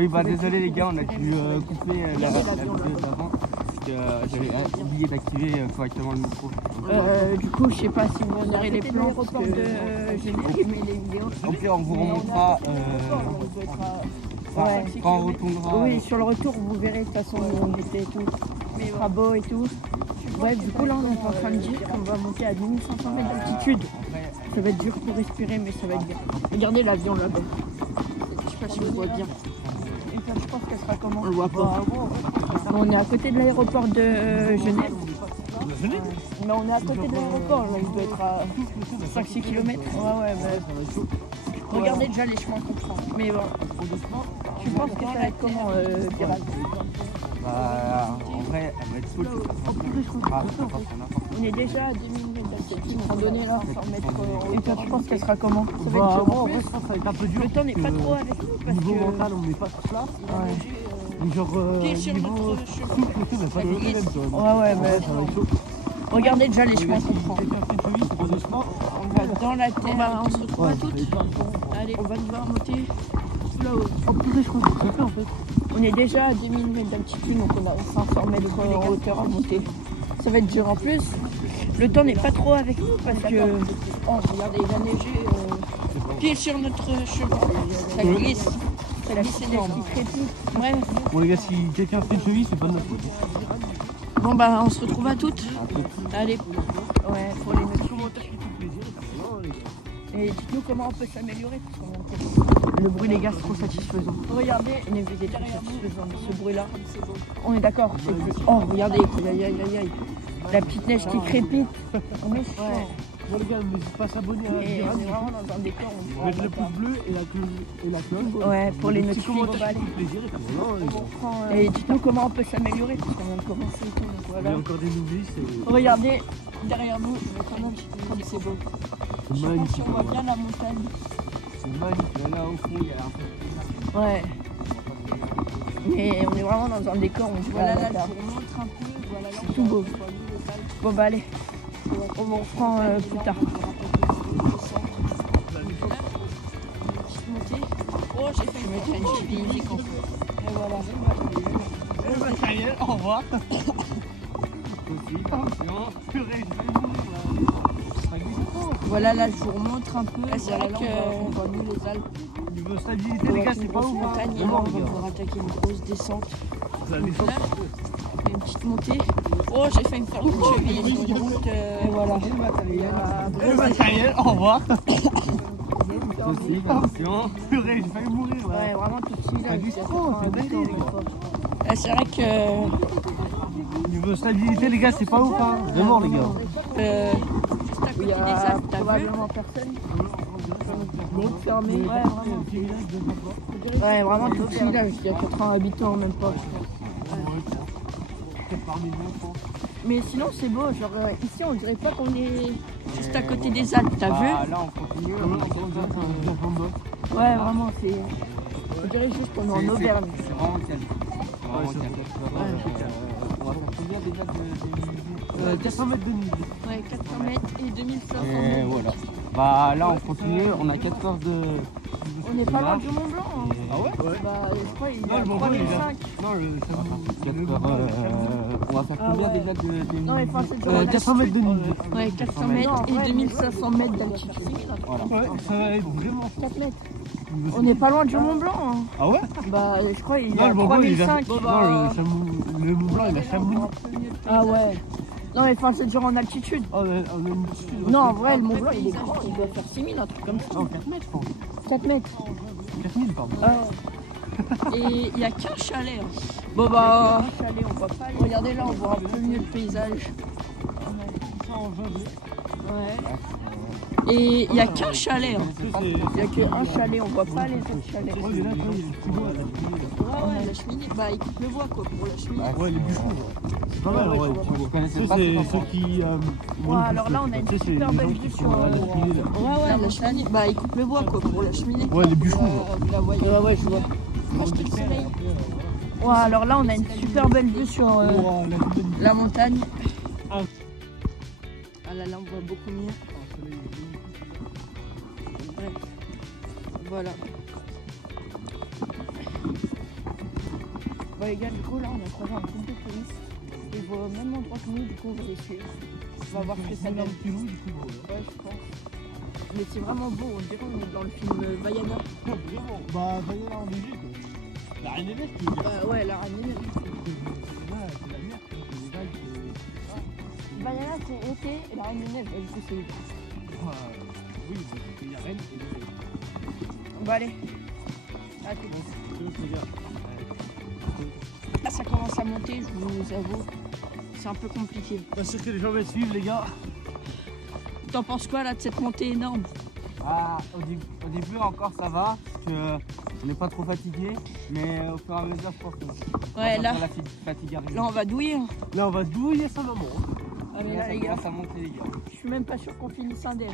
Oui, bah désolé les gars, on a dû couper la vidéo d'avant parce que j'avais oublié d'activer correctement le micro. Du coup, je sais pas si vous aurez les plans parce que j'ai imprimé les vidéos. Au pire, on vous remontera quand on retournera. Oui, sur le retour, vous verrez de toute façon où on était et tout. Mais il sera beau et tout. Bref, du coup, là, on est en train de dire qu'on va monter à 2500 mètres d'altitude. Ça va être dur pour respirer, mais ça va être bien. Regardez l'avion là-bas. Je sais pas si on voit bien. Et ça, je pense qu'elle sera comment? On le voit pas. On est à côté de l'aéroport de Genève. Mais on est à côté de l'aéroport, là, il doit être à 5-6 km. Ouais, mais... Regardez déjà les chemins qu'on prend. Mais bon, tu penses que ça va être comment, Pirate? Bah, en vrai, elle va être cool. On est déjà à 2000 mètres d'altitude, randonnée là, 100 mètres. Et toi, tu penses qu'elle sera comment? Ça va être dur. En vrai, je pense que ça va être un peu dur. Le temps n'est pas trop avec nous parce Niveau que... mental, on n'est pas tous là. Ouais. Mais genre, Pied sur niveau notre souffle chemin. et tout, mais pas le même, tu vois. Ouais, mais... Ça va être chaud. Regardez déjà les chemins qu'on prend. Quelqu'un fait cheville, c'est doucement. On va dans la terre. On se retrouve à toutes. Allez, on va devoir monter là-haut. En plus, je crois que c'est fait en fait. On est déjà à 2000 mètres d'altitude, donc on a 500 mètres en hauteur à monter. Ça va être dur en plus. Le temps n'est pas trop avec nous parce que... Oh, regardez, il va neiger. Pied sur notre chemin. Ça glisse. Ça glisse et des petits crépits. Bref. Bon, les gars, si quelqu'un fait une cheville, c'est pas de notre faute. Bon, bah, on se retrouve à toutes. Allez. Ouais, pour les notes. Et dites-nous comment on peut s'améliorer parce qu'on... Le bruit, les gars, c'est trop satisfaisant. Regardez, vous êtes trop satisfaisant de ce bruit-là. On est d'accord, c'est plus... Oh, regardez, aïe. La petite neige qui crépite. On est chaud. Bon, les gars, n'hésitez pas à s'abonner à la Et on est vraiment dans un décor. mettre le pouce bleu et la cloche. Ouais, pour les petits notifications. commentaires, ça fait plaisir. Et puis voilà, les gars. Et dites-nous comment on peut s'améliorer parce qu'on vient de commencer et tout. Donc Il y voilà. a encore des nouvelles, c'est Regardez, derrière nous, comme c'est beau. Je sais pas magnifique. si on voit bien la montagne. C'est magnifique. Là, au fond, il y a un peu. Ouais. Mais on est vraiment dans un décor, on se voit là, Je vous montre un peu. Voilà, là, c'est tout beau. Bon bah allez, on reprend plus tard. Oh, j'ai fait une mettre une cheville musique en fait. Et voilà. Ça y est, au revoir. Voilà, là je vous remontre un peu. C'est vrai On voit mieux les Alpes. Niveau stabilité, les gars, c'est pas ouf. Montagne, et là on va pouvoir attaquer une grosse descente. Vous avez chaud. Une petite montée. Oh, j'ai fait une faire une cheville sur une route. Et voilà. Ça y est, au revoir. Aussi, attention. Purée, j'ai failli mourir là. Ouais, vraiment tout petit là. du trop, c'est dingue, les gars. C'est vrai que Niveau stabilité, les gars, c'est pas ouf, hein. Vraiment, les gars. Juste à côté il y des a Alpes, t'as vu? probablement personne. Route fermée. Ouais, Ouais, vraiment tout petit village. Il y a 80 habitants, même pas. Mais sinon c'est beau, genre ici on dirait pas qu'on est juste à côté des Alpes, t'as vu? Là, on continue. Ouais, vraiment, c'est... On dirait juste qu'on est en Auvergne. C'est vraiment calme. On va faire combien déjà de 400 mètres de niveau. Ouais, 400 mètres et 2500 Et mètres. voilà. Bah là, on continue. On a 4 heures de. On n'est pas loin du Mont Blanc. Hein. Ah ouais? Bah, je crois il est Non, à le Mont Blanc, il est là. 3005. Non, le 4 heures. On va faire Ah combien ouais. déjà de Non, mais enfin, c'est sur 400 mètres de niveau. Ouais, 400 Non, mètres en et vrai, 2500 mètres d'altitude. Voilà. Ouais, ça va être vraiment 4 mètres. On n'est pas loin du Mont Blanc. Hein. Ah ouais? Bah, je crois il est Non, à le Mont Blanc, il est là. 3005. Non, le Mont Blanc, il a Chamonix. Ah ouais. Non, mais enfin, c'est dur en altitude. Oh, on a une altitude. Non, en vrai, le Mont Blanc, il est grand. Il doit faire 6000, un truc comme ça. Non, 4 mètres, je pense. 4 mètres. 4000, pardon. Ah. Et il n'y a qu'un chalet. Hein. Bon, bah, chalet, on voit pas. Regardez là, on voit un peu mieux le paysage. Ouais. Et il n'y a qu'un chalet. Hein. Il n'y a qu'un chalet, on voit pas les autres chalets. Ouais, mais là, tu vois, il y a le petit bois, là. Ouais, la cheminée. Bah, il coupe le bois quoi pour la cheminée. Ouais, les bûcherons. C'est pas mal, ouais. Je connaissais Ça, pas. c'est ceux qui. Ouais, alors là, on a une super belle vue sur Ouais, la cheminée. Bah, il coupe le bois quoi pour la cheminée. Ouais, les bûcherons. Vous la voyez. Ouais, je vois. Proche du soleil. Ouais, alors là, on a une super belle vue sur la montagne. Ah là, là, on voit beaucoup mieux. Ouais. Voilà. Bon les gars, du coup là on a croisé un groupe de touristes. Ils vont au même endroit que nous, du coup on va les suivre. On va voir ce que ça donne. Plus loin, du coup, bon, Ouais, je pense. Mais c'est vraiment beau, on dirait qu'on est dans le film Vaiana. vraiment. Bah, ça y est, là, en Égypte. La Reine des Neiges, tu veux dire. Ouais, la Reine des Neiges. Là, c'est la mer, c'est les vagues, Vaiana c'est été et la Reine des Neiges, du coup c'est hiver. oui, il y a Reine et les Neiges. Bon allez, à tout. Les gars. Là ça commence à monter, je vous avoue. C'est un peu compliqué. Pas sûr que les gens veulent suivre, les gars. T'en penses quoi là de cette montée énorme? Ah, au début encore ça va, parce que on n'est pas trop fatigué, mais au fur et à mesure je pense que Ouais, là, la fatigue arrive. là on va douiller. Hein. Là, on va douiller sa maman. Ah, mais Là, là ça les gars, commence à monter les gars. je suis même pas sûr qu'on finisse indemne.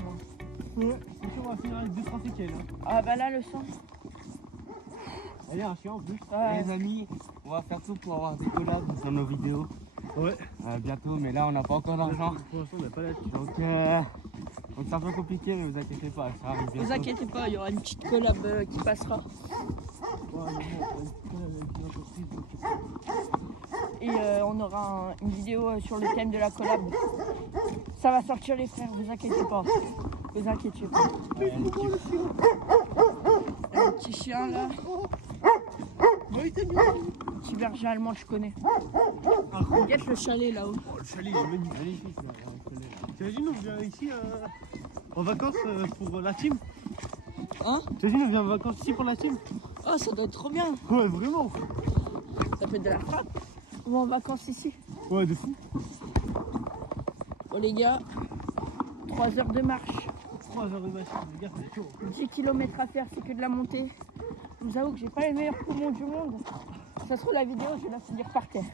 Moi. Ouais, c'est sûr, on va finir avec 200 séquelles. Hein. Ah bah là le sang. Elle est un chien en plus. Ouais. Les amis, on va faire tout pour avoir des collabs dans nos vidéos Ouais. bientôt, mais là on n'a pas encore d'argent. Pour l'instant, on n'a pas la thune. Donc c'est un peu compliqué, mais vous inquiétez pas, ça arrive bientôt. Vous inquiétez pas, il y aura une petite collab qui passera. Ouais, mais bon, on avec une entreprise. Et on aura une vidéo sur le thème de la collab. Ça va sortir les frères, vous inquiétez pas. Vous inquiétez pas. Ouais, Un petit chien là. Petit berger allemand que je connais. Regarde le chalet là-haut. Oh, le chalet, il est magnifique. Là, t'imagines, on vient ici en vacances pour la team. Hein? T'imagines, on vient en vacances ici pour la team. Oh ça doit être trop bien. Ouais, vraiment. Ça peut être de la frappe. On va en vacances ici. Ouais, de fou. Bon les gars, 3 heures de marche. 3 heures de machine, les gars, c'est chaud. 10 km à faire, c'est que de la montée. Je vous avoue que j'ai pas les meilleurs poumons du monde. Ça se trouve la vidéo, je vais la finir par terre.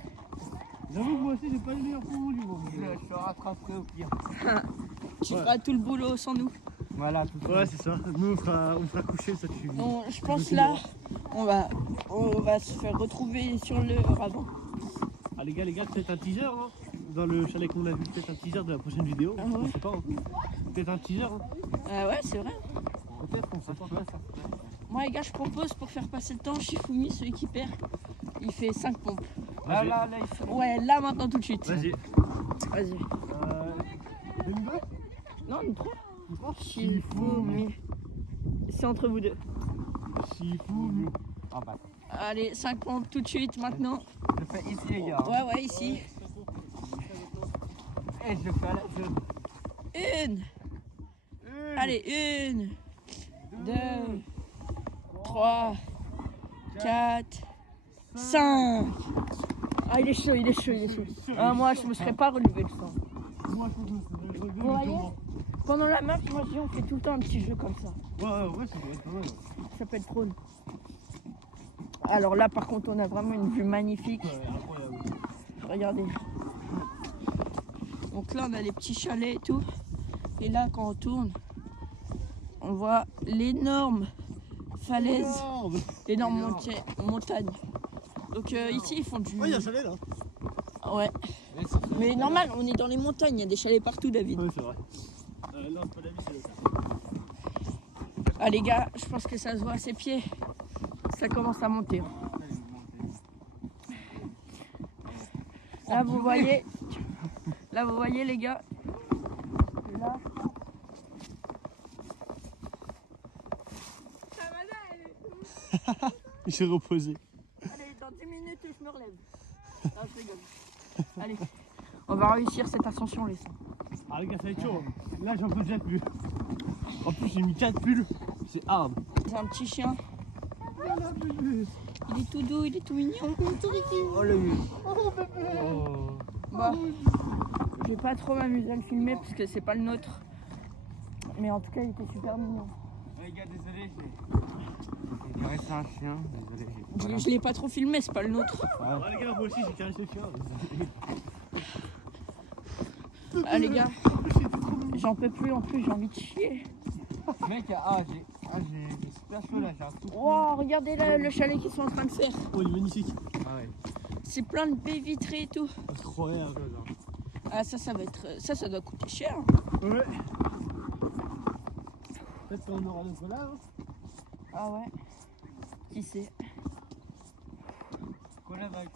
J'avoue que moi aussi, j'ai pas les meilleurs poumons du monde. je te rattraperai au pire. Tu feras tout le boulot sans nous. Voilà, tout ça. Ouais, c'est ça. Nous, on fera coucher, ça tue. Non, je pense là, on va se faire retrouver sur le ravin. Ah, les gars, peut-être un teaser, hein. Dans le chalet qu'on a vu, peut-être un teaser de la prochaine vidéo. Ah ouais. On sait pas, hein. Peut-être un teaser, hein. Ouais, c'est vrai. Peut-être, on sait pas. Moi les gars, je propose pour faire passer le temps, Shifumi, celui qui perd, il fait 5 pompes. Là, il faut... Ouais, là maintenant tout de suite. Vas-y. Vas-y. Une, deux. Non, une 3. Shifumi. Shifumi. C'est entre vous deux. Shifumi. Ah bah, Allez, 5 pompes tout de suite maintenant. je le fais ici les gars. Ouais, ici. Et je le fais à la zone. Une. Allez, 1, 2, 3, 4, 5. Ah, il est chaud. Ah, moi, je me serais pas relevé le sang. Moi, je pense que c'est Vous voyez, pendant la marche, moi, je dis, on fait tout le temps un petit jeu comme ça. Ouais, ça doit être pas mal. Ça peut être drôle. Alors là, par contre, on a vraiment une vue magnifique. Ouais, incroyable. Regardez. Donc là, on a les petits chalets et tout. Et là, quand on tourne, on voit l'énorme falaise, Énorme. l'énorme montagne. Donc ici, ils font du... Ouais, il y a un chalet là. Ouais. Mais normal, on est dans les montagnes, il y a des chalets partout, David. Ouais, c'est vrai. Non, c'est pas la vie, c'est le cas. Ah les gars, je pense que ça se voit à ses pieds. Ça commence à monter. Hein. Là, vous voyez les gars. Là. Il s'est reposé. Allez, dans 10 minutes, je me relève. Ah, je rigole. Allez, on va réussir cette ascension, les sangs. Ah, les gars, ça va être chaud. Là, j'en peux déjà plus. En plus, j'ai mis 4 pulls. C'est hard. C'est un petit chien. Il est tout doux, il est tout mignon. Oh le mieux. Bah, je vais pas trop m'amuser à le filmer parce que c'est pas le nôtre. Mais en tout cas, il était super mignon. Les gars, désolé, j'ai caressé un chien. Désolé. Je l'ai pas trop filmé, c'est pas le nôtre. Ah, les gars, moi aussi, j'ai caressé le chien. Ah les gars, j'en peux plus en plus, j'ai envie de chier. Mec, j'ai super chaud là, j'ai un tout. Wow, regardez là, le chalet qu'ils sont en train de faire. Oh, il est magnifique. Ah ouais. C'est plein de baies vitrées et tout. Incroyable. Ah ça va être, ça doit coûter cher. Ouais. Peut-être qu'on aura notre là. Hein. Ah ouais. Qui sait? Collab avec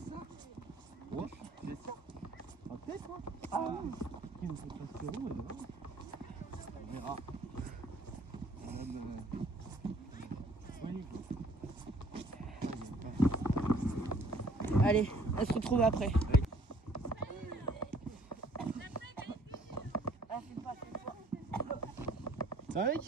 Qui nous fait presque rond, On verra. Allez, on se retrouve après. Ça va, mec?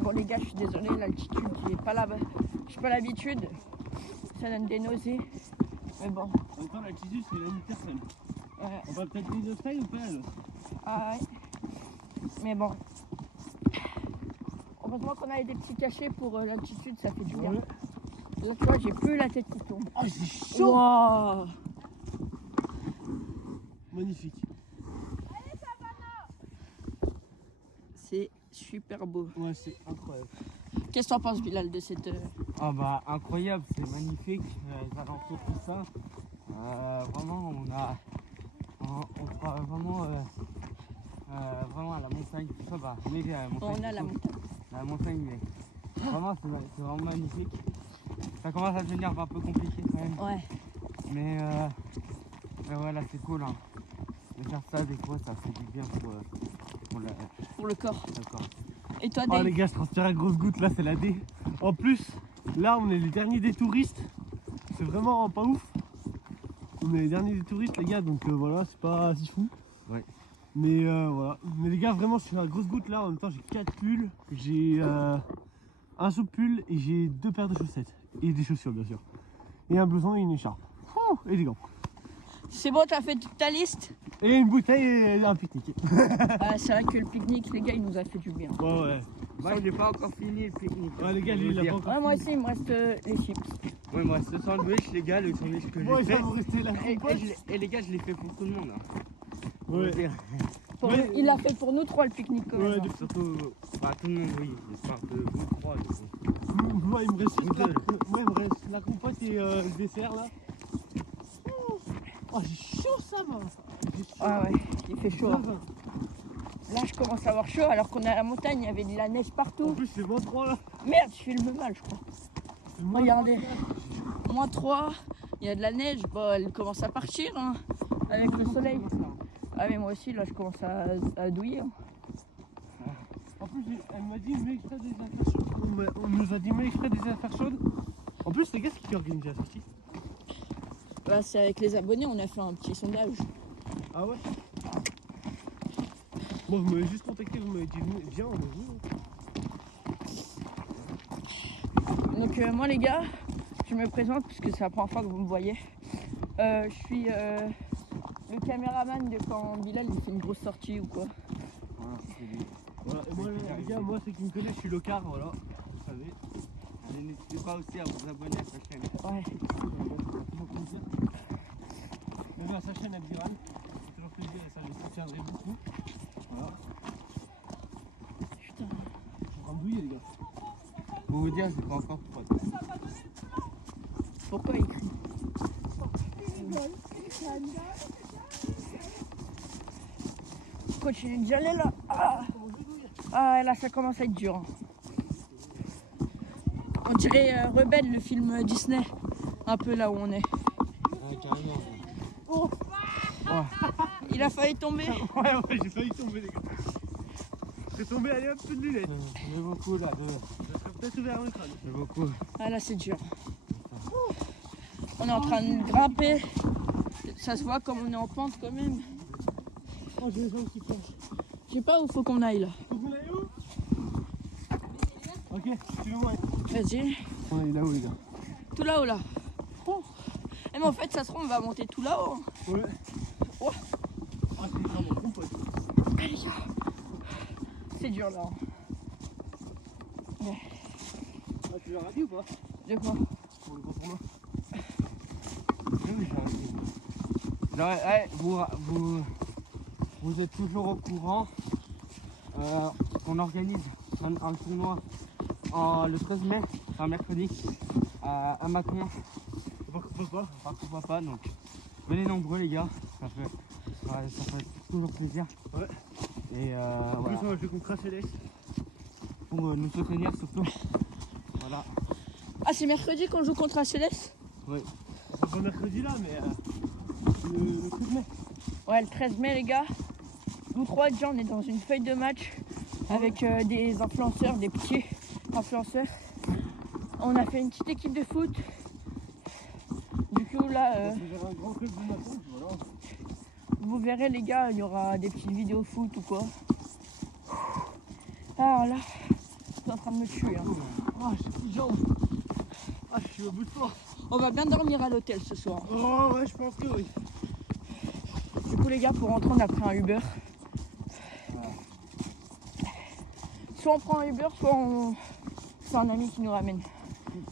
Bon les gars, je suis désolée, l'altitude, j'ai pas l'habitude. Ça donne des nausées. Mais bon. En même temps, l'altitude, c'est la nuit personne. Ouais. On va peut-être les Australiens ou pas alors? Ah ouais. Mais bon. Heureusement qu'on avait des petits cachets pour l'altitude, ça fait du bien. Ouais. Là, tu vois, j'ai plus la tête qui tourne. Oh, c'est chaud! Wow. Magnifique. C'est super beau. Ouais, c'est incroyable. Qu'est-ce que t'en penses, Bilal, de cette... Ah bah incroyable, c'est magnifique, les alentours, tout ça. Vraiment, on sera vraiment, vraiment à la montagne, tout ça. Bah, mais la montagne, On a la montagne. La montagne, mais vraiment, c'est vraiment magnifique. Ça commence à devenir un peu compliqué quand même. Ouais. Mais voilà, c'est cool. Hein. De faire ça, des fois, ça fait du bien pour Pour le corps. le corps. Et toi, Oh Dave? les gars, je transpire à grosses gouttes, là c'est la D. En plus, là on est les derniers des touristes. C'est vraiment pas ouf. On est les derniers des touristes les gars, donc voilà, c'est pas si fou. Ouais. Mais voilà. Mais les gars, vraiment je suis à grosses gouttes là. En même temps j'ai 4 pulls, j'ai un sous-pull et j'ai 2 paires de chaussettes. Et des chaussures bien sûr. Et un blouson et une écharpe. Ouh, et des gants. C'est bon, t'as fait toute ta liste? Et une bouteille et un pique-nique. Ah, c'est vrai que le pique-nique, les gars, il nous a fait du bien. Ouais ouais. Moi, j'ai pas encore fini le pique-nique. Ouais les gars, lui il a pas encore. Ouais, moi aussi, il me reste les chips. Ouais, moi, ce sandwich, les gars, le sandwich que Bon, j'ai il fait. va vous rester là. Et les gars, je l'ai fait pour tout le monde. Hein. Ouais. Ouais. Il a fait pour nous trois le pique-nique quand même. Ouais, Surtout, bah, tout le monde, oui. J'espère que vous trois, du coup. Moi il me reste juste Vous deux. moi, il me reste la compote et le dessert là. Oh j'ai chaud ça va. J'ai chaud. Ah ouais, il fait chaud. Ça va. Là, je commence à avoir chaud alors qu'on est à la montagne, il y avait de la neige En partout. plus c'est moins 3 là. Merde, je filme mal, je crois. C'est moins Regardez. Moins 3, il y a de la neige. Bon, elle commence à partir hein, avec le soleil. Ah mais moi aussi, là, je commence à douiller. Hein. En plus elle m'a dit mets exprès des affaires chaudes. On nous a dit mets exprès des affaires chaudes. En plus les gars, c'est qui organise la sortie? Là, c'est avec les abonnés, on a fait un petit sondage. Ah ouais. Bon vous m'avez juste contacté, vous m'avez dit viens on est venu. Donc moi les gars, je me présente puisque c'est la première fois que vous me voyez. Je suis le caméraman de quand Bilal il fait une grosse sortie ou quoi. Voilà, c'est lui. Voilà, et moi les gars, moi ceux qui me connaissent, je suis Locard, voilà. Vous savez. Allez, n'hésitez pas aussi à vous abonner à sa chaîne. Ouais. Bienvenue à sa chaîne Abdiran. C'est toujours plaisir et ça je soutiendrai beaucoup. Voilà. Putain. Je suis en train de douiller les gars. Pour vous dire, j'ai pas encore prod. Pourquoi il crie? Continue d'y aller là. Ah là ça commence à être dur. Hein. On dirait Rebelle, le film Disney. Un peu là où on est. Ouais, carrément. Oh. Il a failli tomber. Ouais, j'ai failli tomber les gars. J'ai tombé, allez hop, plus de lunettes. J'ai beaucoup là, Ça serait peut-être ouvert le crâne. j'ai beaucoup. Ah là c'est dur. On est en train de grimper. Ça se voit comme on est en pente quand même. Oh, j'ai les jambes qui planchent. Je sais pas où faut qu'on aille là. Faut qu'on aille où? Ok, suivez-moi. Vas-y. On est là-haut les gars. Tout là-haut là. Oh. Eh, mais en fait ça se trouve on va monter tout là-haut. Hein. Ouais. Oh. Ah, c'est vraiment bon pote. Allez gars. C'est dur là. Hein. Ouais. Ah, tu l'as ravi ou pas? De quoi? Pour le grand tournoi. Oui, j'ai envie. Vous êtes toujours au courant qu'on organise un tournoi le 13 mai, un mercredi, à Mâcon. Pourquoi pas, donc venez nombreux les gars, ça fait toujours plaisir. Ouais. Et En voilà, plus, on va jouer contre Céleste. pour nous soutenir surtout. Voilà. Ah c'est mercredi qu'on joue contre la Céleste? Oui. pas mercredi là, mais le 13 mai. Ouais, le 13 mai, les gars. Nous trois, déjà, on est dans une feuille de match avec des influenceurs, des petits influenceurs. On a fait une petite équipe de foot. Du coup, là, C'est un grand club du matin, voilà. vous verrez, les gars, il y aura des petites vidéos foot ou quoi. Alors là, je suis en train de me tuer. Hein. Ah, j'ai plus de jambes. Ah, je suis au bout de force. On va bien dormir à l'hôtel ce soir. Oh, ouais, je pense que oui. Du coup, les gars, pour rentrer, on a pris un Uber. Soit on prend un Uber, soit on... c'est un ami qui nous ramène.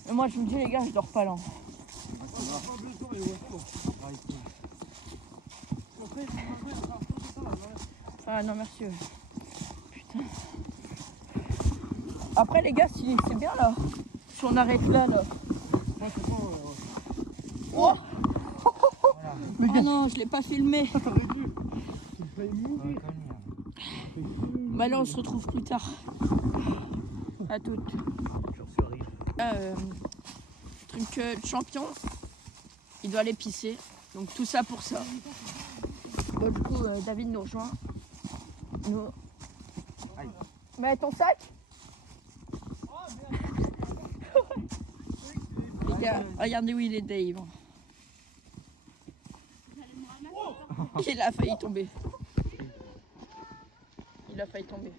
Mais moi, je vous dis, les gars, je dors pas là. Ah non, merci. Ouais. Putain. Après, les gars, c'est bien là. Si on arrête là. Oh ah non, je l'ai pas filmé. Bah là, on se retrouve plus tard. À toutes. Truc champion, il doit aller pisser. Donc tout ça pour ça. Bon, du coup, David nous rejoint. Nous... Mais ton sac. Les gars, regardez où il est, Dave. Il a failli tomber. Il a failli tomber.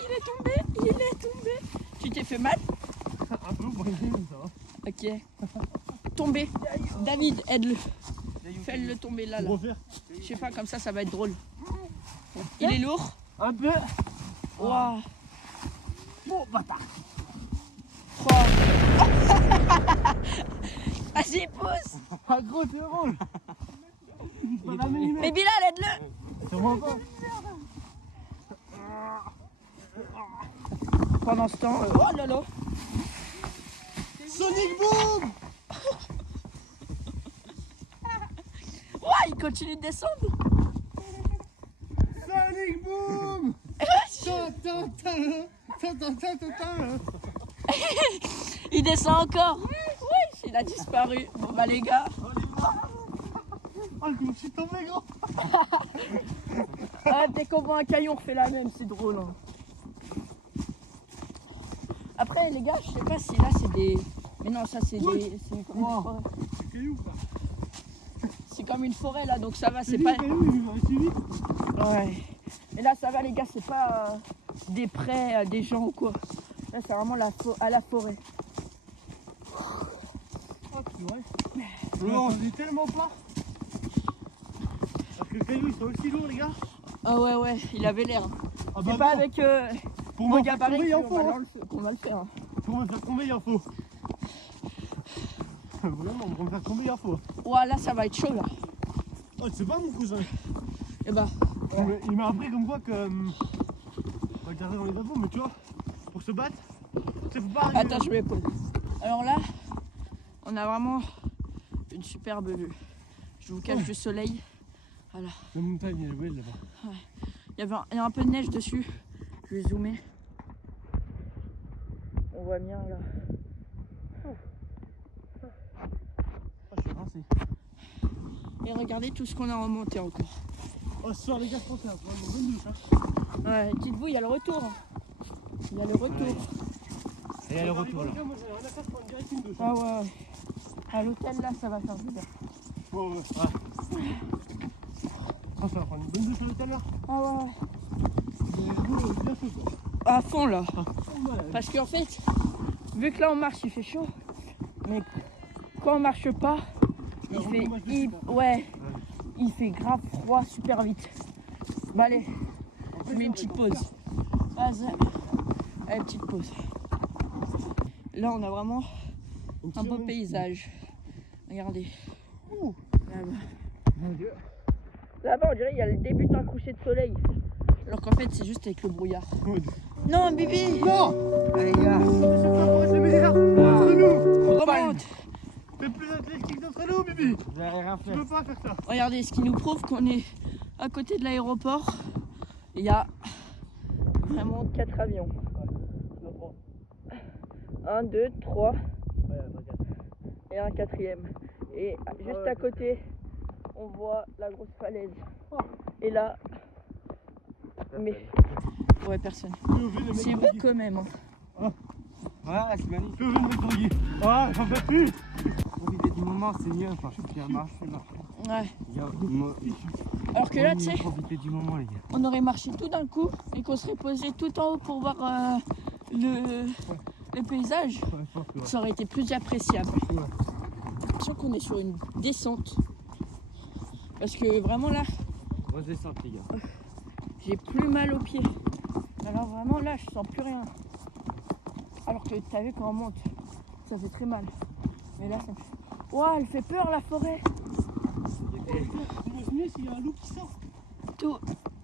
Il est tombé, il est tombé. Tu t'es fait mal? Un peu, bon, ça va. Ok. Tomber. David, aide-le. Fais-le tomber là. Pour refaire. Je sais pas, comme ça va être drôle. Il est lourd. Un peu. Waouh. Bon, bâtard. 3. Vas-y, pousse. Ah, gros, c'est drôle. Mais Bilal, aide-le. Sûrement pas. Pendant ce temps, oh là là. Sonic Boom. Ouais, il continue de descendre. Sonic Boom. Il descend encore. Oui, il a disparu. Bon bah les gars. Oh, je suis tombé, gros. Ah, dès qu'on voit un caillon, on refait la même, c'est drôle. Hein. Après les gars, je sais pas si là c'est des... Mais non, ça c'est des... C'est comme une forêt. C'est caillou, quoi. C'est comme une forêt là, donc ça va, c'est Lui, pas... caillou, il va assez vite. Ouais. Et là ça va les gars, c'est pas des prés, des gens ou quoi. Là c'est vraiment à la forêt. Oh, c'est vrai. Il est tellement plat. Parce que le caillou, ils sont aussi lourds, les gars. Ah ouais, il avait l'air. Ah C'est bah pas non. avec Pour mon me faire gabarit tomber, il en faut. qu'on va le faire. Hein. Pour me faire tomber, il en faut. Vraiment, pour me faire tomber, il en faut. Ouais, là ça va être chaud là. Oh, c'est pas mon cousin. Et bah, Il m'a appris comme quoi que. On va garder dans les drapeaux, mais tu vois, pour se battre, c'est faut pas arriver. attends, je vais pause. Alors là, on a vraiment une superbe vue. Je vous cache le soleil. Voilà. La montagne, elle est belle là-bas. Il y a un peu de neige dessus. Je vais zoomer. On voit bien là. Ah, je suis rincé. Et regardez tout ce qu'on a remonté encore. Oh, ce soir, les gars, je pense que c'est un bonne douche. Hein. Ouais, dites-vous, il y a le retour. Il y a le retour. Et il y a le retour là. Moi, j'ai rien à faire pour me direction une douche. Ah ouais. À l'hôtel là, ça va faire du bien. Ouais. Ah, ça va prendre une bonne douche à l'hôtel là. Ah ouais. Bien chaud quoi. À fond là. Ouais. Parce qu'en fait, vu que là on marche, il fait chaud. Mais quand on marche pas, il fait grave froid super vite. Bah allez, je mets une petite pause. Vas-y. Allez, petite pause. Là on a vraiment un beau paysage. Regardez. Mon Dieu. Là-bas on dirait qu'il y a le début d'un coucher de soleil. Alors qu'en fait c'est juste avec le brouillard. Non Bibi. Non. Allez gars. C'est meilleur. Entre nous. Remonte. T'es plus athlétique d'entre nous, Bibi. Je vais rien Tu faire. peux pas faire ça. Regardez, ce qui nous prouve qu'on est à côté de l'aéroport. Il y a vraiment 4 avions. Je le prends. 1, 2, 3 Ouais, regarde. et un quatrième. Et juste à côté, on voit la grosse falaise. Et là, mais ouais, personne. C'est beau quand même. Hein. Ouais, c'est magnifique. Je veux me droguer. Ah, j'en peux plus. Profiter du moment, c'est mieux. Enfin, je suis marche, Ouais. Les gars, Alors que là, tu sais, profiter du moment, les gars. on aurait marché tout d'un coup et qu'on serait posé tout en haut pour voir le paysage. Ouais, je pense que ouais. Ça aurait été plus appréciable. Ouais. J'ai l'impression qu'on est sur une descente. Parce que vraiment là, Grosse descente, les gars. j'ai plus mal aux pieds. Alors vraiment là, je sens plus rien. Alors que t'as vu quand on monte, ça fait très mal. Mais là, ça me fait... Ouah, elle fait peur la forêt. Imaginez s'il y a un loup qui sort. Tout.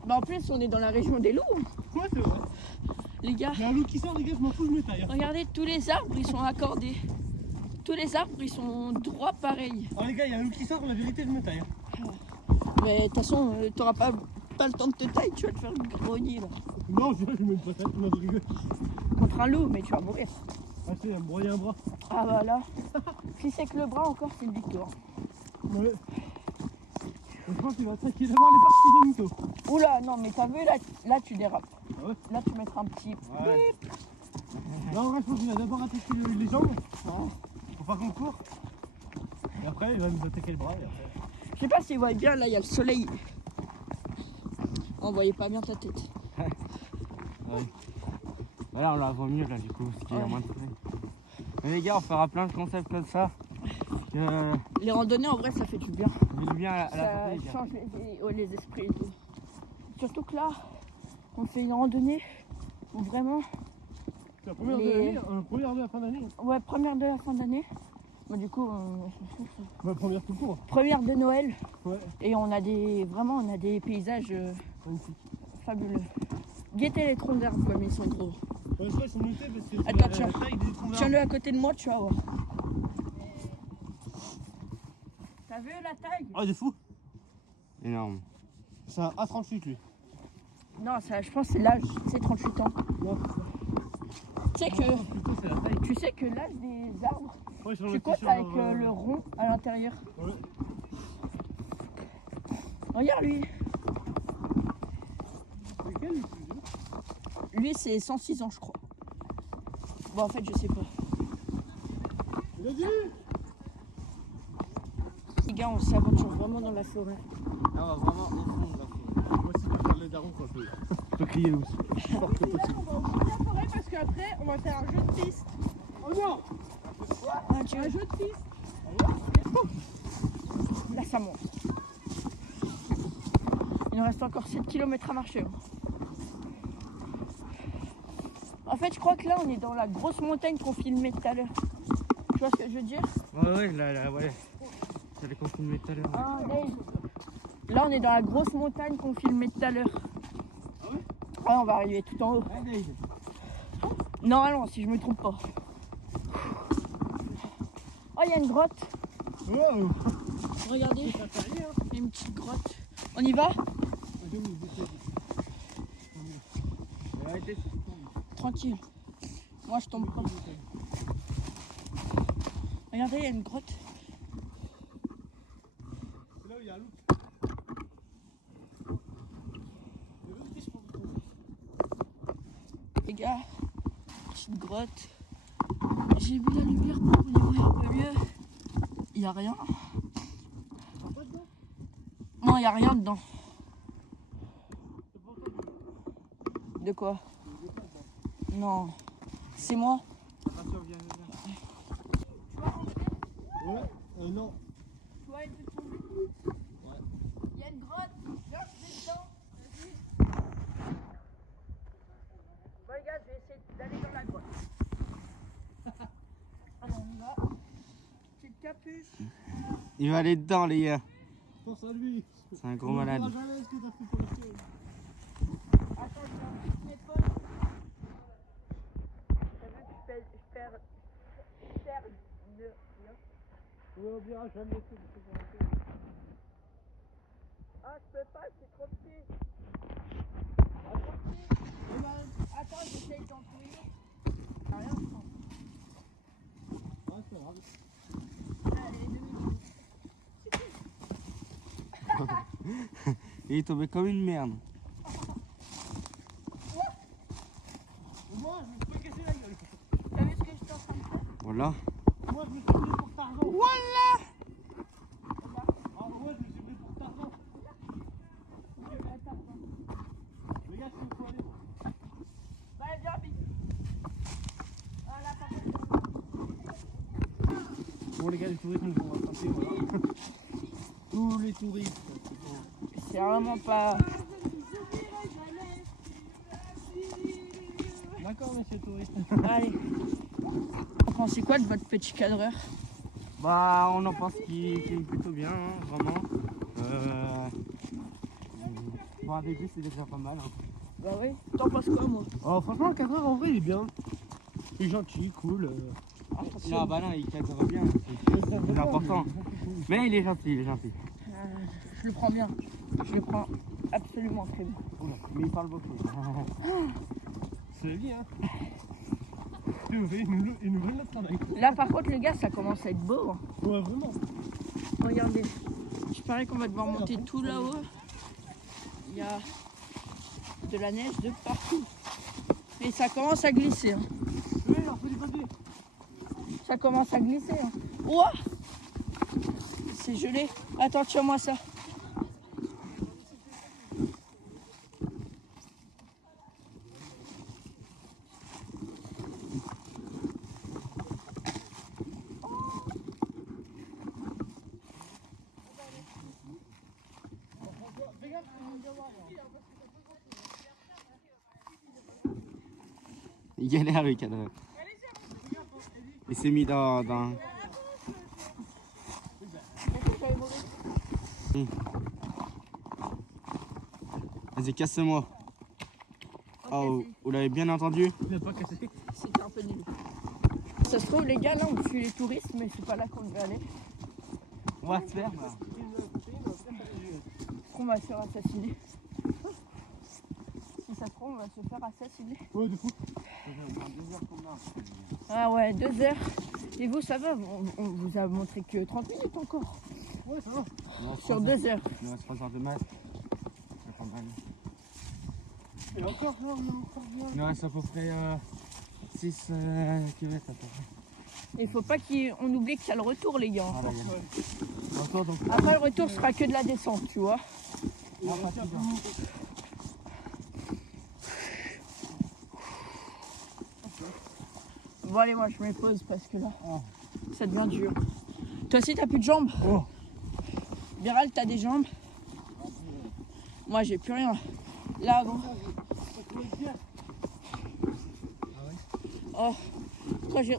Bah en plus, on est dans la région des loups, Ouais, c'est vrai. les gars. Il y a un loup qui sort, les gars, je m'en fous, je me taille. Regardez, tous les arbres, ils sont accordés. Tous les arbres, ils sont droits pareils. Oh les gars, il y a un loup qui sort, la vérité, je me taille. Mais de toute façon, t'auras pas le temps de te tailler, tu vas te faire grogner là. Non, je vais même pas taille, je rigole. Contre un loup, mais tu vas mourir. Ah, c'est, elle me broyer un bras. Ah bah là, si c'est que le bras encore, c'est une victoire. Ouais. Je pense qu'il va attaquer d'abord les parties de Nico. Oula, non, mais t'as vu, là tu dérapes. Ah ouais. Là, tu mettras un petit... Ouais. Là, en vrai, je pense qu'il va d'abord attaquer les jambes. Pour pas qu'on court. Et après, il va nous attaquer le bras. Et après... Je sais pas si vous voyez bien, là, il y a le soleil. On voyait pas bien ta tête. Voilà, on la voit mieux, là, du coup, parce qu'il y a Ouais. moins de soleil. Mais les gars, on fera plein de concepts comme ça. Les randonnées, en vrai, ça fait du bien. Du bien à la Ça santé, les gars. change les esprits et tout. Surtout que là, on fait une randonnée où vraiment... C'est la première Les- de l'année, première de la fin d'année. Ouais, première de la fin d'année. Bah, du coup, Ouais, première tout court. première de Noël. Ouais, Et on a des paysages magnifique. fabuleux. Guettez les troncs d'arbres comme ils sont gros. Ouais, je crois qu'ils sont notés parce que c'est Attends, la tiens. taille des troncs d'arbres. Tiens-le à côté de moi, tu vas voir. T'as vu la taille? Oh, il est fou. Énorme. C'est un A38 lui. Non, ça, je pense que c'est l'âge, c'est 38 ans. Non, Tu sais que, plutôt c'est la taille. tu sais que l'âge des arbres, Ouais, je tu comptes avec le rond à l'intérieur. Ouais. Regarde lui. C'est lequel le plus vieux? Lui, c'est 106 ans, je crois. Bon, en fait, je sais pas. Il a dit. Les gars, on s'aventure vraiment dans la forêt. Là, on va vraiment au fond de la forêt. Moi aussi, je vais faire les darons quoi. Je peux crier aussi. Fort que possible. On va aussi la forêt parce qu'après on va faire un jeu de piste. Oh non. Ah, tu Un vois, jeu de piste. là, ça monte. Il nous reste encore 7 km à marcher. Hein. En fait, je crois que là, on est dans la grosse montagne qu'on filmait tout à l'heure. Tu vois ce que je veux dire? Ouais, ouais. J'avais confirmé tout à l'heure. Ah, là, on est dans la grosse montagne qu'on filmait tout à l'heure. Ah ouais? Ouais, on va arriver tout en haut. Normalement, si je me trompe pas. Oh, il y a une grotte. Wow. Regardez, il y a une petite grotte. On y va? Tranquille. Moi, je tombe pas. Regardez, il y a une grotte. C'est là où il y a un loup. Il y a l'autre qui se prend. Les gars, petite grotte. J'ai mis la lumière pour y voir un peu mieux. Il n'y a rien. Non, il n'y a rien dedans. De quoi? Non. C'est moi. Ouais, non. Tu vois une petite tombée? Ouais. Il y a une grotte. Là, je vais dedans. Vas-y. Bon, les gars, je vais essayer d'aller dans la grotte. Allez, on y va. Petite capuche. Il va aller dedans, les gars. Pense à lui. C'est un gros malade. On ne jamais ce que t'as fait pour le ciel. Attends, je vais mettre mes potes. T'as vu, je perds de rien. On n'oubliera jamais ce que t'as fait pour le ciel. Ah, je peux pas, c'est trop petit. Eh ben, j'essaye d'en trouver une autre. T'as rien, je pense. Ouais, c'est pas grave. Allez, 2 minutes. Il est tombé comme une merde. Moi, je me suis pas cassé la gueule. T'as vu ce que j'étais en train de faire? Voilà. Moi, je me suis pris pour Tarzan. Voilà. Ah, moi, je me suis pris pour Tarzan. Regarde, c'est où aller. Bah, viens, vite. Voilà, par contre. Bon, les gars, les touristes nous ont rattrapés, voilà. Tous les touristes. C'est vraiment pas. D'accord, monsieur touriste. Allez. Vous pensez quoi de votre petit cadreur? Bah, on en pense qu'il est plutôt bien, hein, vraiment. Bon, avec lui, c'est déjà pas mal. Hein. Bah oui. T'en penses quoi, moi? Oh, franchement, le cadreur, en vrai, il est bien. Il est gentil, cool. Non, bah non, il cadre bien. C'est important. Mais il est gentil, il est gentil. Je le prends bien. Je le prends absolument très bien. Oula, mais il parle beaucoup. C'est lui, hein. Il nous veut notre travail. Là, par contre, les gars, ça commence à être beau. Hein. Ouais, vraiment. Regardez. Je parie qu'on va devoir monter tout là-haut. Il y a de la neige de partout. Et ça commence à glisser. Hein. Oui, il en fait du papier. Ça commence à glisser. Hein. Ouah, c'est gelé. Attends, tiens-moi ça. Il galère le cadreur. Il s'est mis dans... Vas-y, casse-moi. Oh, vous l'avez bien entendu? Il n'a pas cassé. C'était un peu nul. Ça se trouve, les gars, là, on suit les touristes, mais c'est pas là qu'on devait aller. On va se faire là. On va se faire assassiner. Si ça se trouve, on va se faire assassiner. Ouais, de fou. Ah ouais, 2 heures. Et vous, ça va, on vous a montré que 30 minutes encore. Ouais, ça va. Sur 2 heures. Il reste 3 heures de maths. C'est pas mal. Et encore, là, on est encore bien. Il nous reste à peu près 6 km à peu près. Il faut pas qu'on oublie qu'il y a le retour, les gars. Ah, bah, Encore, donc. Après, le retour sera que de la descente, tu vois. On va faire Bon, allez, moi, je me pose parce que là, ça devient dur. Toi aussi, t'as plus de jambes? Oh. Biral, t'as des jambes? Moi, j'ai plus rien. Là, bon. Oh,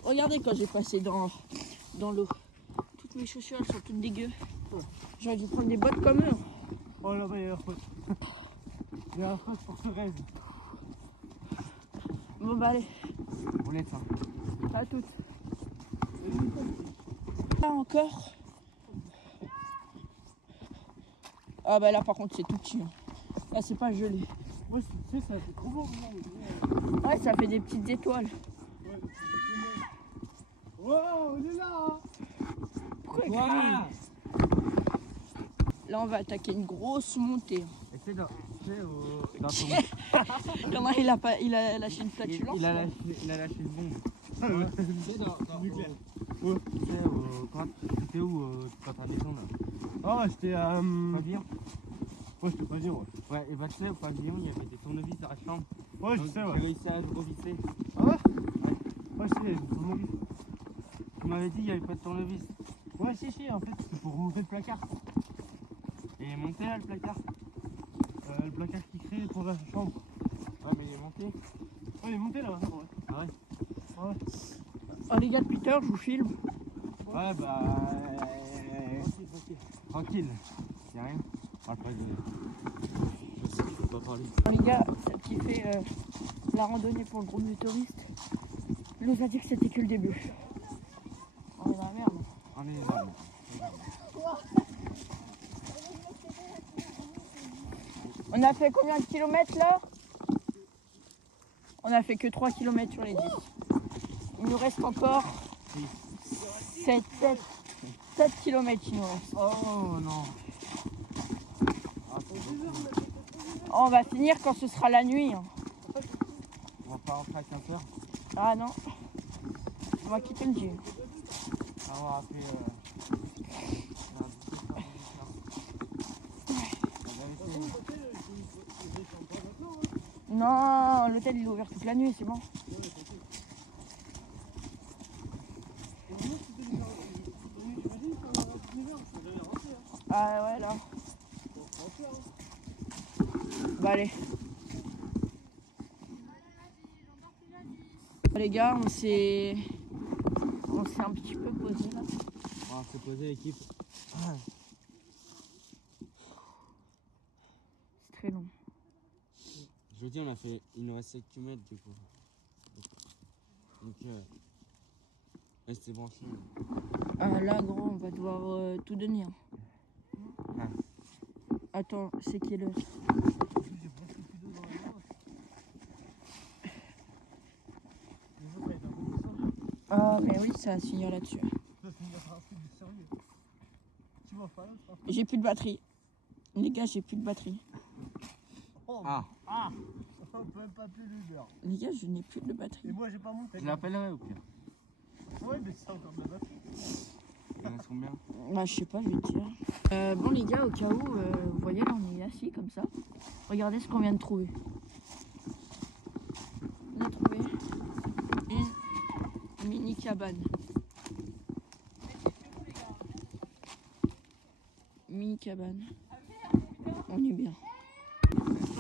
regardez quand j'ai passé dans l'eau. Toutes mes chaussures, elles sont toutes dégueu. J'aurais dû prendre des bottes comme eux. Oh là-bas, il y a un pote. Il y a un pote pour ce rêve. Bon, bah, allez, On est ça. à toutes. Là encore. Ah, bah là, par contre, c'est tout petit. Hein. Là, c'est pas gelé. Ouais, tu sais, ça fait trop beau. Ouais, ça fait des petites étoiles. Wow, on est là, hein. Pourquoi il crie? Là, on va attaquer une grosse montée. Essaye dans ton... Il y en a, il a lâché une flatulence. Il a lâché une bombe. Ah ouais. Tu sais, Nucléaire. Tu sais, c'était où quand t'as maison là? Ah ouais, c'était Pavillon? Ouais, c'était pas dire, ouais. Ouais, et bah tu sais, au pavillon, il y avait des tournevis dans la chambre. Ouais, je Donc, sais, J'ai ouais. réussi à le revisser. Ah ouais? Ouais, si, il y a des tournevis. Tu m'avais dit qu'il n'y avait pas de tournevis. Ouais, si, en fait, c'est pour monter le placard. Et il est monté là, le placard? Le placard qui crée pour la chambre. Ouais, mais il est monté. Ouais, il est monté là maintenant, ouais. Ah ouais? Ouais. Oh, les gars, depuis tard, je vous filme. Ouais, bah... Tranquille. Y'a rien. On parle pas de... Je sais qu'il faut pas parler. Les gars, celle qui fait la randonnée pour le groupe de touristes nous a dit que c'était que le début. On est dans la merde. On est les hommes. On a fait combien de kilomètres là? On a fait que 3 km sur les 10. Il nous reste encore 7 km. Il nous reste. Oh non. Oh, on va finir quand ce sera la nuit. Hein. On va pas rentrer à 15h. Ah non. On va quitter le gym. On va appeler. Non, l'hôtel il est ouvert toute la nuit, c'est bon. Ah ouais là. Bah allez. Les gars, on s'est un petit peu posé là. On s'est posé l'équipe. C'est très long. Je vous dis, il nous reste 7 km du coup. Donc, restez branchés. Là, gros, on va devoir tout donner. Hein. Attends, c'est quelle heure? Ah, mais oui, ça va se finir là-dessus. J'ai plus de batterie. Les gars, j'ai plus de batterie. Ah, On peut même pas appeler l'Uber. Les gars, je n'ai plus de batterie. Et moi j'ai pas monté. je l'appellerai au pire. Ouais, mais c'est encore de la batterie. Il en reste combien? Bah, je sais pas, je vais te dire. Bon, les gars, au cas où, vous voyez, là, on est assis comme ça. Regardez ce qu'on vient de trouver. On a trouvé une mini cabane. Mini cabane. On est bien.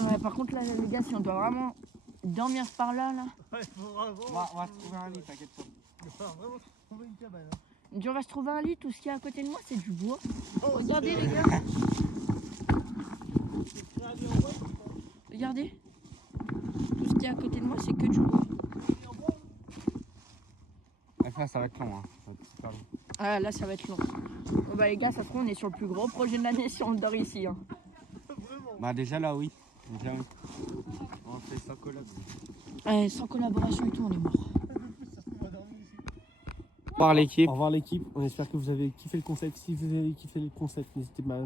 Ouais, par contre, là, les gars, si on doit vraiment dormir par là, Ouais, faut vraiment. On va trouver un lit, t'inquiète pas. Il va vraiment trouver une cabane. on va se trouver un lit. Tout ce qu'il y a à côté de moi, c'est du bois. Regardez, les gars. Regardez. Tout ce qu'il y a à côté de moi, c'est que du bois. Là, ça va être long. Hein. Ça va être super long. Ah, là, ça va être long. Bon, bah, les gars, ça se trouve, on est sur le plus gros projet de l'année si on le dort ici. Hein. Bah, déjà là, oui. Déjà, oui. On fait sans collab. Sans collaboration et tout, on est mort. Par l'équipe. Au revoir l'équipe, on espère que vous avez kiffé le concept. Si vous avez kiffé le concept, n'hésitez pas à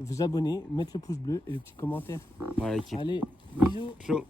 vous abonner, mettre le pouce bleu et le petit commentaire. Voilà l'équipe. Allez, bisous. Chaud.